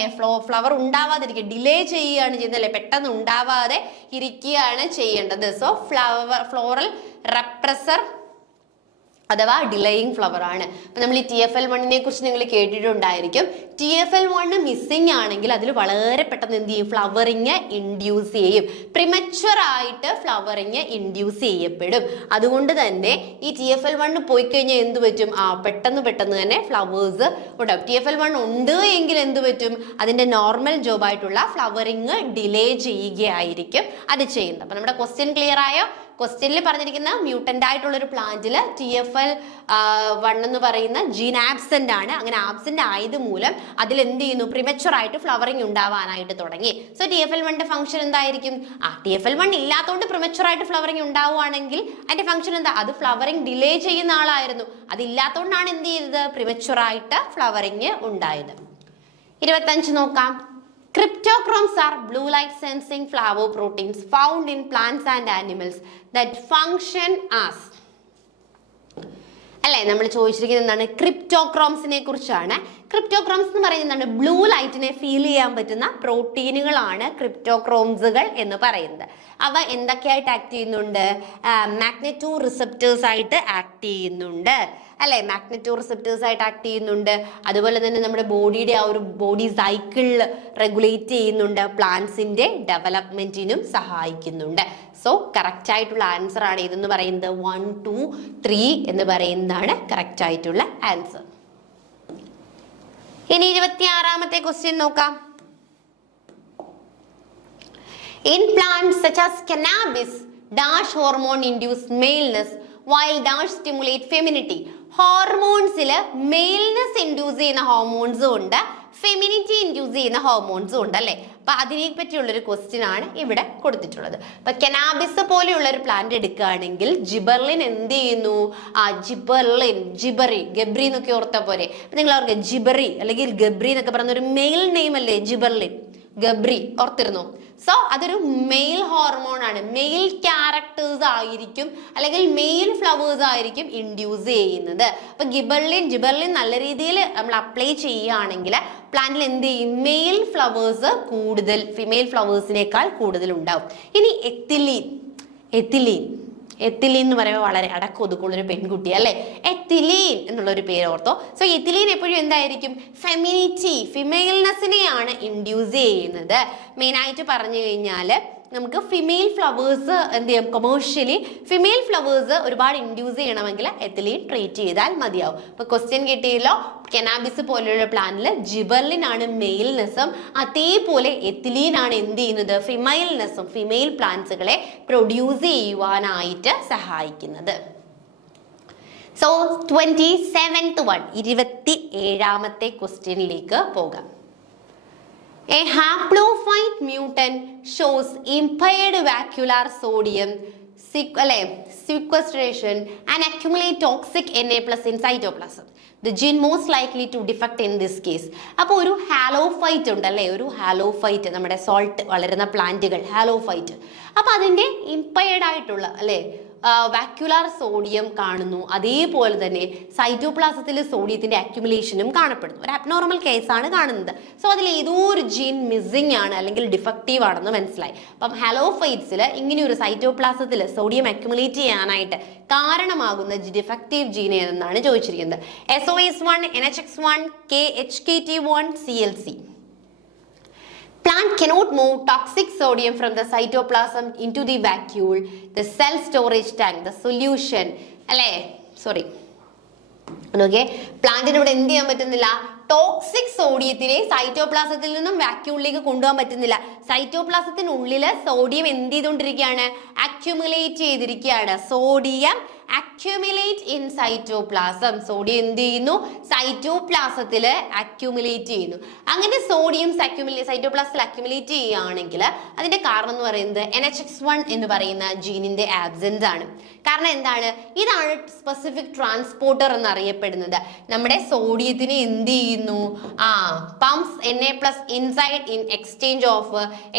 ഫ്ലവർ ഉണ്ടാവാതിരിക്കുക, ഡിലേ ചെയ്യുകയാണ് ചെയ്യുന്നത് അല്ലെ, പെട്ടെന്ന് ഉണ്ടാവാതെ ഇരിക്കുകയാണ് ചെയ്യേണ്ടത്. സോ ഫ്ലോറൽ റെപ്രസർ അഥവാ ഡിലേയിങ് ഫ്ലവർ ആണ്. അപ്പൊ നമ്മൾ ഈ TFL1 കുറിച്ച് നിങ്ങൾ കേട്ടിട്ടുണ്ടായിരിക്കും. TFL1 മിസ്സിംഗ് ആണെങ്കിൽ അതിൽ വളരെ പെട്ടെന്ന് എന്ത് ചെയ്യും, ഫ്ലവറിങ് ഇൻഡ്യൂസ് ചെയ്യും. പ്രിമച്വർ ആയിട്ട് ഫ്ലവറിങ് ഇൻഡ്യൂസ് ചെയ്യപ്പെടും. അതുകൊണ്ട് തന്നെ ഈ TFL1 പോയി കഴിഞ്ഞാൽ എന്ത് പറ്റും, പെട്ടെന്ന് തന്നെ ഫ്ലവേഴ്സ് ഉണ്ടാവും. TFL1 ഉണ്ട് എങ്കിൽ എന്ത് പറ്റും, അതിന്റെ നോർമൽ ജോബ് ആയിട്ടുള്ള ഫ്ലവറിങ് ഡിലേ ചെയ്യുകയായിരിക്കും അത് ചെയ്യുന്നത്. അപ്പൊ നമ്മുടെ ക്വസ്റ്റ്യൻ ക്ലിയർ ആയോ? ക്വസ്റ്റ്യനിൽ പറഞ്ഞിരിക്കുന്ന മ്യൂട്ടന്റ് ആയിട്ടുള്ള ഒരു പ്ലാന്റിൽ TFL1 എന്ന് പറയുന്ന ജീൻ ആബ്സെന്റ് ആണ്. അങ്ങനെ ആബ്സെന്റ് ആയത് മൂലം അതിൽ എന്ത് ചെയ്യുന്നു, പ്രിമച്വർ ആയിട്ട് ഫ്ലവറിംഗ് ഉണ്ടാവാനായിട്ട് തുടങ്ങി. സോ TFL1ന്റെ ഫംഗ്ഷൻ എന്തായിരിക്കും, TFL1 ഇല്ലാത്തതുകൊണ്ട് പ്രിമച്വർ ആയിട്ട് ഫ്ലവറിംഗ് ഉണ്ടാവുകയാണെങ്കിൽ അതിന്റെ ഫംഗ്ഷൻ എന്താ, അത് ഫ്ലവറിംഗ് ഡിലേ ചെയ്യുന്ന ആളായിരുന്നു. അതില്ലാത്തതുകൊണ്ടാണ് എന്ത് ചെയ്തത്, പ്രിമച്വർ ആയിട്ട് ഫ്ലവറിംഗ് ഉണ്ടായത്. 25 നോക്കാം. Cryptochromes are blue light sensing flavoproteins found in plants and animals that function as അല്ലെ. അല്ലെ നമ്മൾ ചോദിച്ചിരിക്കുന്നത് എന്താണ്? ക്രിപ്റ്റോക്രോംസിനെ കുറിച്ചാണ്. ക്രിപ്റ്റോക്രോംസ് എന്ന് പറയുന്നത് എന്താണ്? ബ്ലൂ ലൈറ്റിനെ ഫീൽ ചെയ്യാൻ പറ്റുന്ന പ്രോട്ടീനുകളാണ് ക്രിപ്റ്റോക്രോംസുകൾ എന്ന് പറയുന്നത്. അവ എന്തൊക്കെയായിട്ട് ആക്ട് ചെയ്യുന്നുണ്ട്? മാഗ്നെറ്റോ റിസപ്റ്റേഴ്സ് ആയിട്ട് ആക്ട് ചെയ്യുന്നുണ്ട് അല്ലെ, മാഗ്നെറ്റോ റിസപ്റ്റേഴ്സ് ആയിട്ട് ആക്ട് ചെയ്യുന്നുണ്ട്. അതുപോലെ തന്നെ നമ്മുടെ ബോഡിയുടെ ആ ഒരു ബോഡി സൈക്കിളിൽ റെഗുലേറ്റ് ചെയ്യുന്നുണ്ട്, പ്ലാന്റ്സിന്റെ ഡെവലപ്മെന്റിനും സഹായിക്കുന്നുണ്ട്. സോ കറക്റ്റ് ആയിട്ടുള്ള ആൻസർ ആണ് ഇതെന്ന് പറയുന്നത് 1, 2, 3 എന്ന് പറയുന്നതാണ് കറക്റ്റ് ആയിട്ടുള്ള ആൻസർ. ഇനി 26ാമത്തെ ക്വസ്റ്റ്യൻ നോക്കാം. In plants such as cannabis, dash hormone induce maleness while dash stimulate femininity. ഹോർമോൺസിൽ മെയിൽനെസ് ഇൻഡ്യൂസ് ചെയ്യുന്ന ഹോർമോൺസും ഉണ്ട്, ഫെമിനിറ്റി ഇൻഡ്യൂസ് ചെയ്യുന്ന ഹോർമോൺസും ഉണ്ട് അല്ലെ. അപ്പൊ അതിനെ പറ്റിയുള്ളൊരു ക്വസ്റ്റ്യൻ ആണ് ഇവിടെ കൊടുത്തിട്ടുള്ളത്. അപ്പൊ കനാബിസ് പോലെയുള്ള ഒരു പ്ലാന്റ് എടുക്കുകയാണെങ്കിൽ ജിബർലിൻ എന്ത് ചെയ്യുന്നു? ജിബർലിൻ, ജിബറി, ഗബ്രി എന്നൊക്കെ ഓർത്ത പോലെ. നിങ്ങൾ ഓർക്കുക, ജിബറി അല്ലെങ്കിൽ ഗബ്രി എന്നൊക്കെ പറയുന്ന ഒരു മെയിൽ നെയിം അല്ലേ ജിബർലിൻ, ഗബ്രി, ഓർത്തിരുന്നു. സോ അതൊരു മെയിൽ ഹോർമോൺ ആണ്. മെയിൽ ക്യാരക്ടേഴ്സ് ആയിരിക്കും അല്ലെങ്കിൽ മെയിൽ ഫ്ലവേഴ്സ് ആയിരിക്കും ഇൻഡ്യൂസ് ചെയ്യുന്നത്. അപ്പൊ ജിബർലിൻ നല്ല രീതിയിൽ നമ്മൾ അപ്ലൈ ചെയ്യുകയാണെങ്കിൽ പ്ലാന്റിൽ എന്ത് ചെയ്യും? മെയിൽ ഫ്ലവേഴ്സ് കൂടുതൽ ഫിമെയിൽ ഫ്ലവേഴ്സിനേക്കാൾ കൂടുതൽ ഉണ്ടാവും. ഇനി എത്തിലീൻ എന്ന് പറയുമ്പോൾ വളരെ അടക്കൊതുക്കുള്ളൊരു പെൺകുട്ടി അല്ലെ, എത്തിലീൻ എന്നുള്ളൊരു പേര് ഓർത്തോ. സോ എത്തിലീൻ എപ്പോഴും എന്തായിരിക്കും? ഫെമിനിറ്റി, ഫിമെയിൽനെസ്സിനെയാണ് ഇൻഡ്യൂസ് ചെയ്യുന്നത്. മെയിനായിട്ട് പറഞ്ഞു കഴിഞ്ഞാൽ നമുക്ക് ഫിമെയിൽ ഫ്ലവേഴ്സ് എന്ത് ചെയ്യാം? കൊമേഴ്ഷ്യലി ഫിമെയിൽ ഫ്ലവേഴ്സ് ഒരുപാട് ഇൻഡ്യൂസ് ചെയ്യണമെങ്കിൽ എത്തിലീൻ ട്രീറ്റ് ചെയ്താൽ മതിയാവും. അപ്പൊ ക്വസ്റ്റ്യൻ കിട്ടിയല്ലോ, കനാബിസ് പോലെയുള്ള പ്ലാന്റിൽ ജിബർലിൻ ആണ് മെയിൽനെസ്സും അതേപോലെ എത്തിലീൻ ആണ് എന്ത് ചെയ്യുന്നത്? ഫിമെയിൽനെസ്സും, ഫിമെയിൽ പ്ലാന്റ്സുകളെ പ്രൊഡ്യൂസ് ചെയ്യുവാനായിട്ട് സഹായിക്കുന്നത്. സോ 27th one, 27ാമത്തെ ക്വസ്റ്റ്യനിലേക്ക് പോകാം. A haplophyte mutant shows impaired vacuolar sodium sequestration and accumulate toxic Na+ in cytoplasm. The gene most likely to defect in this case. അപ്പോൾ ഒരു ഹാലോഫൈറ്റ് ഉണ്ടല്ലേ, ഒരു ഹാലോഫൈറ്റ്, നമ്മുടെ സോൾട്ട് വളരുന്ന പ്ലാന്റുകൾ, ഹാലോഫൈറ്റ്. അപ്പൊ അതിന്റെ ഇമ്പയർഡ് ആയിട്ടുള്ള അല്ലെ വാക്യുലാർ സോഡിയം കാണുന്നു. അതേപോലെ തന്നെ സൈറ്റോപ്ലാസത്തിൽ സോഡിയത്തിന്റെ അക്യുമുലേഷനും കാണപ്പെടുന്നു. ഒരു അബ്നോർമൽ കേസാണ് കാണുന്നത്. സോ അതിൽ ഏതോ ഒരു ജീൻ മിസ്സിംഗ് ആണ് അല്ലെങ്കിൽ ഡിഫക്റ്റീവ് ആണെന്ന് മനസ്സിലായി. അപ്പം ഹാലോഫൈറ്റ്സിൽ ഇങ്ങനെ ഒരു സൈറ്റോപ്ലാസത്തിൽ സോഡിയം അക്യുമുലേറ്റ് ചെയ്യാനായിട്ട് കാരണമാകുന്ന ഡിഫക്റ്റീവ് ജീൻ ഏതെന്നാണ് ചോദിച്ചിരിക്കുന്നത്. SOS1, NHX1, KHKT1, CLC. Plant cannot move toxic sodium from the cytoplasm into the vacuole, the cell storage tank, the solution. അല്ലേ, സോറി, ഓക്കെ. പ്ലാന്റിന് ഇവിടെ എന്ത് ചെയ്യാൻ പറ്റുന്നില്ല? ടോക്സിക് സോഡിയത്തിനെ സൈറ്റോപ്ലാസത്തിൽ നിന്നും വാക്യൂളിലേക്ക് കൊണ്ടുപോകാൻ പറ്റുന്നില്ല. സൈറ്റോപ്ലാസത്തിനുള്ളില് സോഡിയം എന്ത് ചെയ്തുകൊണ്ടിരിക്കുകയാണ്? അക്യുമുലേറ്റ് ചെയ്തിരിക്കുകയാണ്. Sodium accumulate in cytoplasm. Sodium എന്ത് ചെയ്യുന്നു? സൈറ്റോപ്ലാസത്തില് അക്യുമുലേറ്റ് ചെയ്യുന്നു. അങ്ങനെ സോഡിയം സൈറ്റോപ്ലാസത്തിൽ അക്യുമുലേറ്റ് ചെയ്യുകയാണെങ്കിൽ അതിന്റെ കാരണം എന്ന് പറയുന്നത് NHX1 എന്ന് പറയുന്ന ജീനിന്റെ ആബ്സെൻസ് ആണ്. കാരണം എന്താണ്? ഇതാണ് സ്പെസിഫിക് ട്രാൻസ്പോർട്ടർ എന്നറിയപ്പെടുന്നത്. നമ്മുടെ സോഡിയത്തിന് എന്ത് ചെയ്യുന്നു? Pumps Na+ inside in exchange of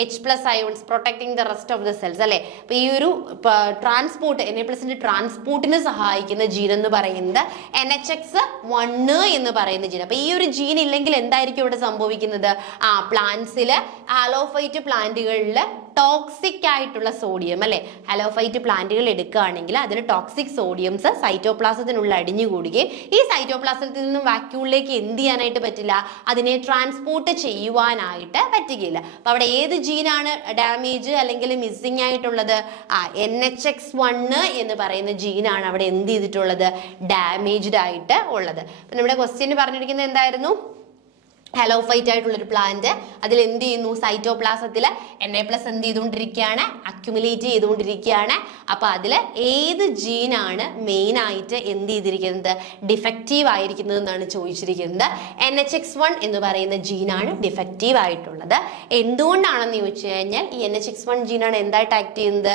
H+ ions protecting the rest of the cells അല്ലെ. അപ്പൊ ഈ ഒരു ട്രാൻസ്പോർട്ട് Na+ന്റെ ട്രാൻസ്പോർട്ടിന് സഹായിക്കുന്ന ജീൻ എന്ന് പറയുന്നത് NHX1 എന്ന് പറയുന്ന ജീൻ. അപ്പൊ ഈ ഒരു ജീൻ ഇല്ലെങ്കിൽ എന്തായിരിക്കും ഇവിടെ സംഭവിക്കുന്നത്? പ്ലാന്റ്സില് ഹാലോഫൈറ്റ് പ്ലാന്റുകളിൽ ടോക്സിക് ആയിട്ടുള്ള സോഡിയം അല്ലെ, ഹാലോഫൈറ്റ് പ്ലാന്റുകൾ എടുക്കുകയാണെങ്കിൽ അതിൽ ടോക്സിക് സോഡിയംസ് സൈറ്റോപ്ലാസത്തിനുള്ള അടിഞ്ഞുകൂടുകയും ഈ സൈറ്റോപ്ലാസത്തിൽ നിന്നും വാക്യൂളിലേക്ക് എന്ത് ചെയ്യാനായിട്ട് പറ്റില്ല? അതിനെ ട്രാൻസ്പോർട്ട് ചെയ്യുവാനായിട്ട് പറ്റുകയില്ല. അപ്പൊ അവിടെ ഏത് ജീനാണ് ഡാമേജ് അല്ലെങ്കിൽ മിസ്സിംഗ് ആയിട്ടുള്ളത്? NHX1 എന്ന് പറയുന്ന ജീനാണ് അവിടെ എന്ത് ചെയ്തിട്ടുള്ളത്? ഡാമേജ്ഡ് ആയിട്ട് ഉള്ളത്. അപ്പൊ നമ്മുടെ ക്വസ്റ്റ്യൻ പറഞ്ഞിരിക്കുന്നത് എന്തായിരുന്നു? ഹാലോഫൈറ്റ് ആയിട്ടുള്ളൊരു പ്ലാന്റ്, അതിൽ എന്ത് ചെയ്യുന്നു? സൈറ്റോപ്ലാസത്തിൽ Na+ എന്ത് ചെയ്തുകൊണ്ടിരിക്കുകയാണ്? അക്യുമുലേറ്റ് ചെയ്തുകൊണ്ടിരിക്കുകയാണ്. അപ്പൊ അതിൽ ഏത് ജീനാണ് മെയിൻ ആയിട്ട് എന്ത് ചെയ്തിരിക്കുന്നത്? ഡിഫക്റ്റീവ് ആയിരിക്കുന്നത് എന്നാണ് ചോദിച്ചിരിക്കുന്നത്. NHX1 എന്ന് പറയുന്ന ജീനാണ് ഡിഫക്റ്റീവ് ആയിട്ടുള്ളത്. എന്തുകൊണ്ടാണെന്ന് ചോദിച്ചു കഴിഞ്ഞാൽ ഈ NHX1 ജീനാണ് എന്തായിട്ട് ആക്ട് ചെയ്യുന്നത്?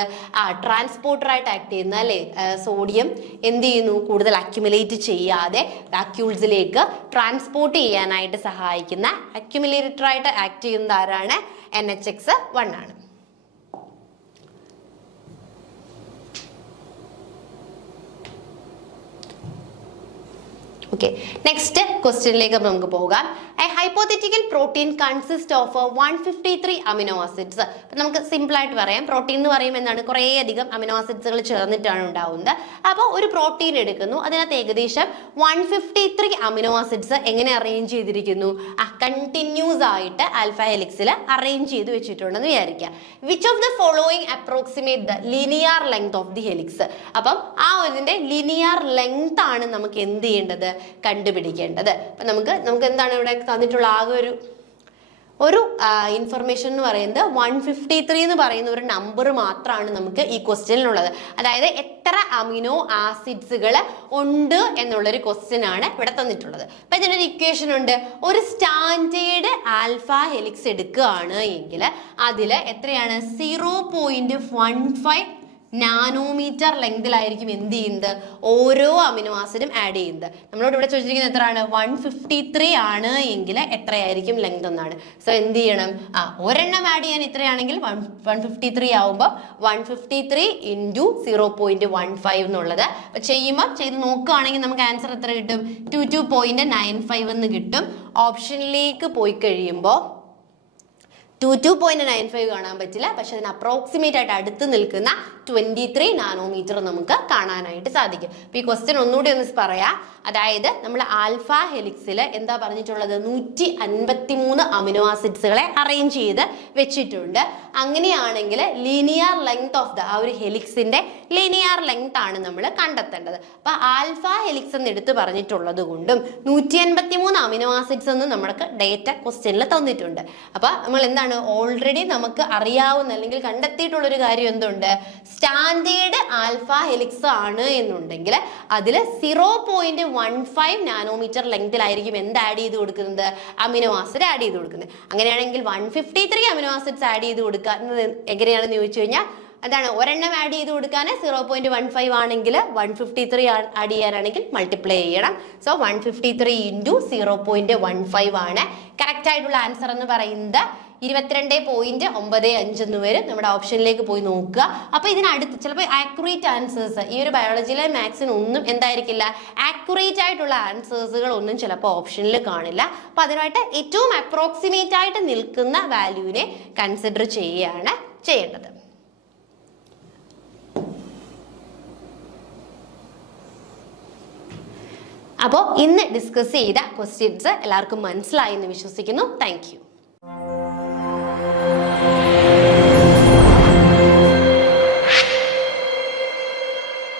ട്രാൻസ്പോർട്ടർ ആയിട്ട് ആക്ട് ചെയ്യുന്നത് അല്ലെ. സോഡിയം എന്ത് ചെയ്യുന്നു? കൂടുതൽ അക്യുമുലേറ്റ് ചെയ്യാതെ വാക്യൂൾസിലേക്ക് ട്രാൻസ്പോർട്ട് ചെയ്യാനായിട്ട് സഹായിക്കും. അക്യുമുലേറ്റർ ആയിട്ട് ആക്ട് ചെയ്യുന്നത് ആരാണ്? NHX1 ആണ്. ഓക്കെ, നെക്സ്റ്റ് ക്വസ്റ്റ്യനിലേക്ക് നമുക്ക് പോകാം. A hypothetical protein consist of 153 amino acids. അപ്പം നമുക്ക് സിമ്പിൾ ആയിട്ട് പറയാം, പ്രോട്ടീൻ എന്ന് പറയുമ്പോൾ എന്താണ്, കുറേ അധികം അമിനോ ആസിഡ്സുകൾ ചേർന്നിട്ടാണ് ഉണ്ടാവുന്നത്. അപ്പോൾ ഒരു പ്രോട്ടീൻ എടുക്കുന്നു, അതിനകത്ത് ഏകദേശം 153 അമിനോ ആസിഡ്സ് എങ്ങനെ അറേഞ്ച് ചെയ്തിരിക്കുന്നു, കണ്ടിന്യൂസ് ആയിട്ട് ആൽഫ ഹെലിക്സിൽ അറേഞ്ച് ചെയ്ത് വെച്ചിട്ടുണ്ടെന്ന് വിചാരിക്കുക. Which of the following approximate the linear length of the helix. അപ്പം ആ ഇതിന്റെ ലിനിയർ ലെങ്ത് ആണ് നമുക്ക് എന്ത് ചെയ്യേണ്ടത്, കണ്ടുപിടിക്കേണ്ടത്. അപ്പൊ നമുക്ക് എന്താണ് ഇവിടെ തന്നിട്ടുള്ള ആകെ ഒരു ഇൻഫർമേഷൻ എന്ന് പറയുന്നത് 153 എന്ന് പറയുന്ന ഒരു നമ്പർ മാത്രമാണ് നമുക്ക് ഈ ക്വസ്റ്റ്യനിലുള്ളത്. അതായത് എത്ര അമിനോ ആസിഡ്സുകൾ ഉണ്ട് എന്നുള്ളൊരു ക്വസ്റ്റ്യൻ ആണ് ഇവിടെ തന്നിട്ടുള്ളത്. അപ്പൊ ഇതിനൊരു ഇക്വേഷൻ ഉണ്ട്. ഒരു സ്റ്റാൻഡേർഡ് ആൽഫ ഹെലിക്സ് എടുക്കുകയാണ് എങ്കിൽ അതിൽ എത്രയാണ്, 0.15 നാനോമീറ്റർ ലെങ്തിലായിരിക്കും എന്ത് ചെയ്യുന്നത്, ഓരോ അമിനോ ആസിഡും ആഡ് ചെയ്യുന്നത്. നമ്മളോട് ഇവിടെ ചോദിച്ചിരിക്കുന്നത് എത്രയാണ്, 153 ആണ് എങ്കിൽ എത്രയായിരിക്കും ലെങ്ത് എന്നാണ്. സോ എന്ത് ചെയ്യണം, ഒരെണ്ണം ആഡ് ചെയ്യാൻ ഇത്രയാണെങ്കിൽ 153 ആവുമ്പോൾ 153 × 0.15 എന്നുള്ളത് ചെയ്യുമ്പോൾ ചെയ്ത് നോക്കുകയാണെങ്കിൽ നമുക്ക് ആൻസർ എത്ര കിട്ടും, 22.95 എന്ന് കിട്ടും. ഓപ്ഷനിലേക്ക് പോയി കഴിയുമ്പോൾ 22.95 കാണാൻ പറ്റില്ല, പക്ഷെ അതിന് അപ്രോക്സിമേറ്റ് ആയിട്ട് അടുത്ത് നിൽക്കുന്ന 23 നാനോമീറ്റർ നമുക്ക് കാണാനായിട്ട് സാധിക്കും. അപ്പൊ ഈ ക്വസ്റ്റ്യൻ ഒന്നുകൂടി ഒന്ന് പറയാം. അതായത് നമ്മൾ ആൽഫ ഹെലിക്സിൽ എന്താ പറഞ്ഞിട്ടുള്ളത്, 153 അമിനോ ആസിഡ്സുകളെ അറേഞ്ച് ചെയ്ത് വെച്ചിട്ടുണ്ട്. അങ്ങനെയാണെങ്കിൽ ലീനിയർ ലെങ്ത് ഓഫ് ദ ആ ഒരു ഹെലിക്സിന്റെ ലീനിയർ ലെങ്ത് ആണ് നമ്മൾ കണ്ടെത്തേണ്ടത്. അപ്പൊ ആൽഫ ഹെലിക്സ് എന്ന് എടുത്ത് പറഞ്ഞിട്ടുള്ളത് കൊണ്ടും 153 അമിനോ ആസിഡ്സ് എന്ന് നമുക്ക് ഡേറ്റ ക്വസ്റ്റ്യനിൽ തന്നിട്ടുണ്ട്. അപ്പൊ നമ്മൾ എന്താണ്, ഓൾറെഡി നമുക്ക് അറിയാവുന്ന അല്ലെങ്കിൽ കണ്ടെത്തിയിട്ടുള്ള ഒരു കാര്യം എന്തുണ്ട്, സ്റ്റാൻഡേർഡ് ആൽഫ ഹെലിക്സ് ആണ് എന്നുണ്ടെങ്കിൽ അതിൽ 0.15 നാനോമീറ്റർ ലെങ്തിലായിരിക്കും എന്ത് ആഡ് ചെയ്ത് കൊടുക്കുന്നത്, അമിനോ ആസിഡ് ആഡ് ചെയ്ത് കൊടുക്കുന്നത്. അങ്ങനെയാണെങ്കിൽ 153 അമിനോ ആസിഡ്സ് ആഡ് ചെയ്ത് കൊടുക്കുക എങ്ങനെയാണെന്ന് ചോദിച്ചു കഴിഞ്ഞാൽ അതാണ്, ഒരെണ്ണം ആഡ് ചെയ്ത് കൊടുക്കാൻ 0.15 ആണെങ്കിൽ 153 ആഡ് ചെയ്യാനാണെങ്കിൽ മൾട്ടിപ്ലൈ ചെയ്യണം. സോ 153 × 0.15 ആണ് കറക്റ്റ് ആയിട്ടുള്ള ആൻസർ എന്ന് പറയുന്നത്. 22.95 എന്ന് വരും. നമ്മുടെ ഓപ്ഷനിലേക്ക് പോയി നോക്കുക. അപ്പൊ ഇതിനടുത്ത് ചിലപ്പോൾ ആക്യുറേറ്റ് ആൻസേഴ്സ് ഈ ഒരു ബയോളജിയിലെ മാത്സിന് ഒന്നും എന്തായിരിക്കില്ല, ആക്യുറേറ്റ് ആയിട്ടുള്ള ആൻസേഴ്സുകൾ ഒന്നും ചിലപ്പോൾ ഓപ്ഷനിൽ കാണില്ല. അപ്പൊ അതിനായിട്ട് ഏറ്റവും അപ്രോക്സിമേറ്റ് ആയിട്ട് നിൽക്കുന്ന വാല്യൂവിനെ കൺസിഡർ ചെയ്യുകയാണ് ചെയ്യേണ്ടത്. അപ്പോൾ ഇന്ന് ഡിസ്കസ് ചെയ്ത ക്വസ്റ്റ്യൻസ് എല്ലാവർക്കും മനസ്സിലായി എന്ന് വിശ്വസിക്കുന്നു. Thank you.